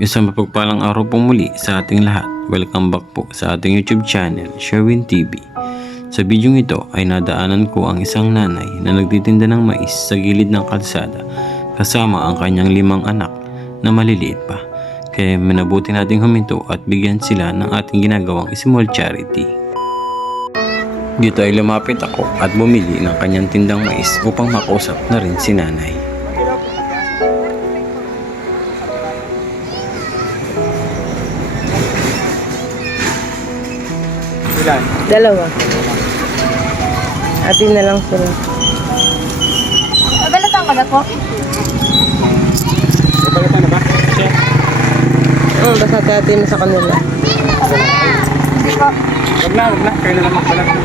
Isang mapagpalang araw po muli sa ating lahat. Welcome back po sa ating YouTube channel, Sherwin TV. Sa bidyong ito ay nadaanan ko ang isang nanay na nagtitinda ng mais sa gilid ng kalsada kasama ang kanyang 5 anak na maliliit pa. Kaya minabuti nating huminto at bigyan sila ng ating ginagawang small charity. Dito ay lumapit ako at bumili ng kanyang tindang mais upang makausap na rin si nanay. Ilan? 2. Atin na lang sila. Mabalatan ka na po? Nabalatan na ba? Siya? Basta atin mo sa kanila. Hindi po. Wag na. Kayo na lang magbalat.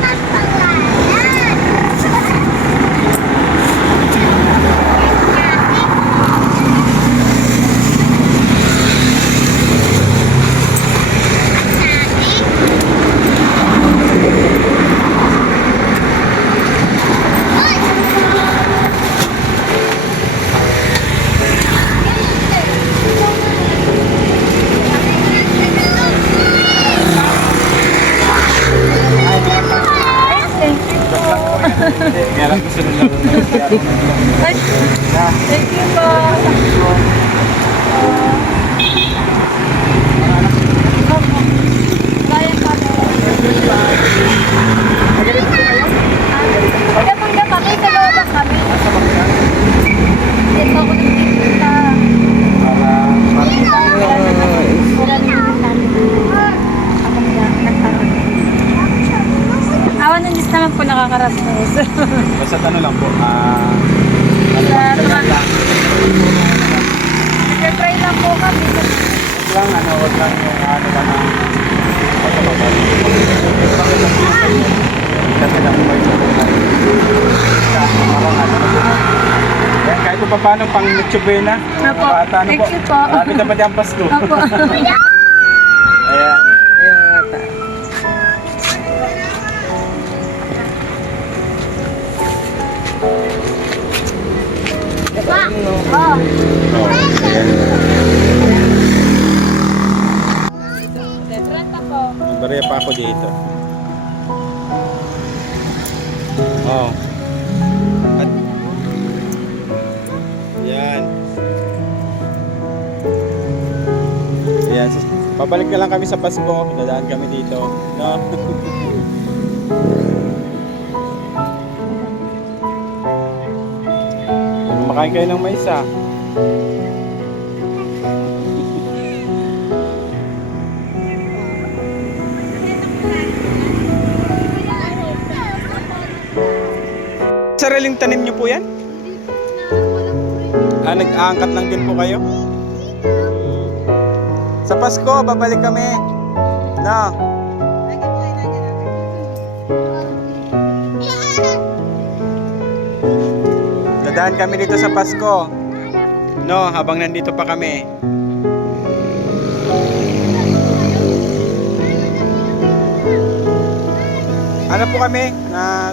Kaya lang gusto nila. Thank you po. Kaya pa po. Pagka pakita mo ba kami? Hindi po ako nagtitinda. Wala awan ng Diyos naman po nakakarastos. Basta ano lang po. Nag-try lang po kami. Wag lang yung ano ba na kasi lang po yung yan, kahit pa paano pang nitsube na. Apo, thank you po. Marami na pati ang Pasko. Opo. Ayan. Ayun nga ta. Oh. Detrata po. May bariya pa ako dito. Oh. At yan. Yan. Pabalik na lang kami sa Pasko. Dadaan kami dito. No? Makain kayo ng mais ah. Sariling tanim niyo po yan? Nag-aangkat lang din po kayo? Sa Pasko, babalik kami. No? Dadaan kami dito sa Pasko. No, habang nandito pa kami. Ano po kami?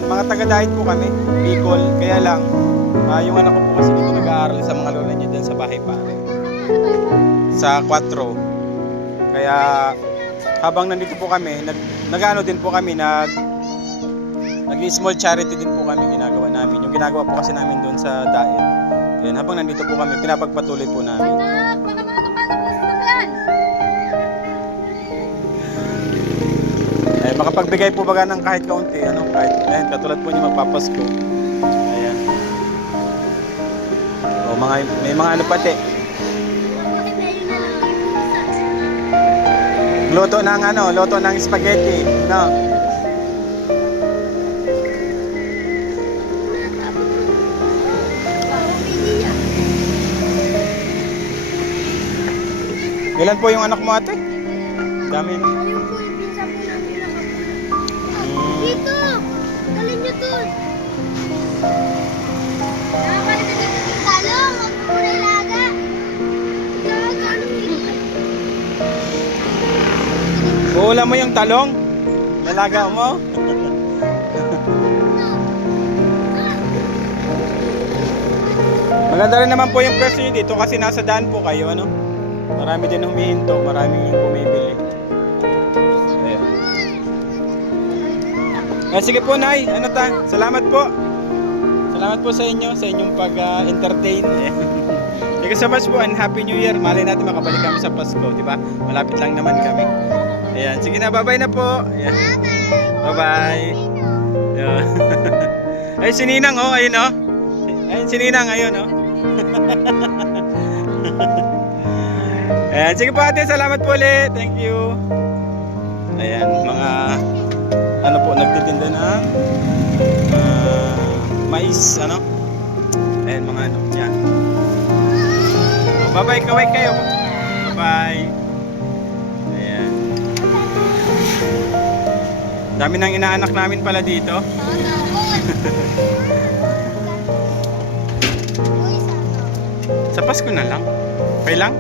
Mga taga-dahit po kami. Bicol. Kaya lang, yung anak ko po kasi dito nag-aaral sa mga lola niya dyan sa bahay pa. Sa 4. Kaya habang nandito po kami, nag-ano din po kami, nag-small charity din po kami ginagawa namin. Yung ginagawa po kasi namin doon sa diet. Yan, habang nandito po kami, pinapagpatuloy po namin. Ay, makapagbigay po baga ng kahit kaunti, ano, kahit ayan, katulad po niyo magpapasko. Ayan. O may mga ano pati. Luto ng spaghetti, no. Ilan po yung anak mo, ate? Dami no? Ayun po yung pinsan po namin Dito! Galing nyo dun! Nakakalit na dito yung talong! Huwag mo muna ilaga! Uula mo yung talong? Nalaga mo? Maganda rin naman po yung pwesto nyo dito kasi nasa daan po kayo, ano? Marami din humihinto, maraming bumibili. Ayan. Sige po, Nay. Ano ta? Salamat po. Salamat po sa inyo, sa inyong pag-entertain. Thank you so much po and Happy New Year. Malay natin makabalik kami sa Pasko, di ba? Malapit lang naman kami. Ayan, sige na, bye-bye na po. Ayan. Bye-bye. Ayan. Ay, si Ninang, oh, ayun, oh. Ayun, si Ninang, ayun, oh. Ayan, sige po ate, salamat po ulit. Thank you. Ayan, mga ano po, nagtitinda ng mais, ano? Ayan, mga ano, yan. Bye-bye, kaway kayo. Bye-bye. Ayan. Dami nang inaanak namin pala dito. Sa Pasko na lang. Okay lang?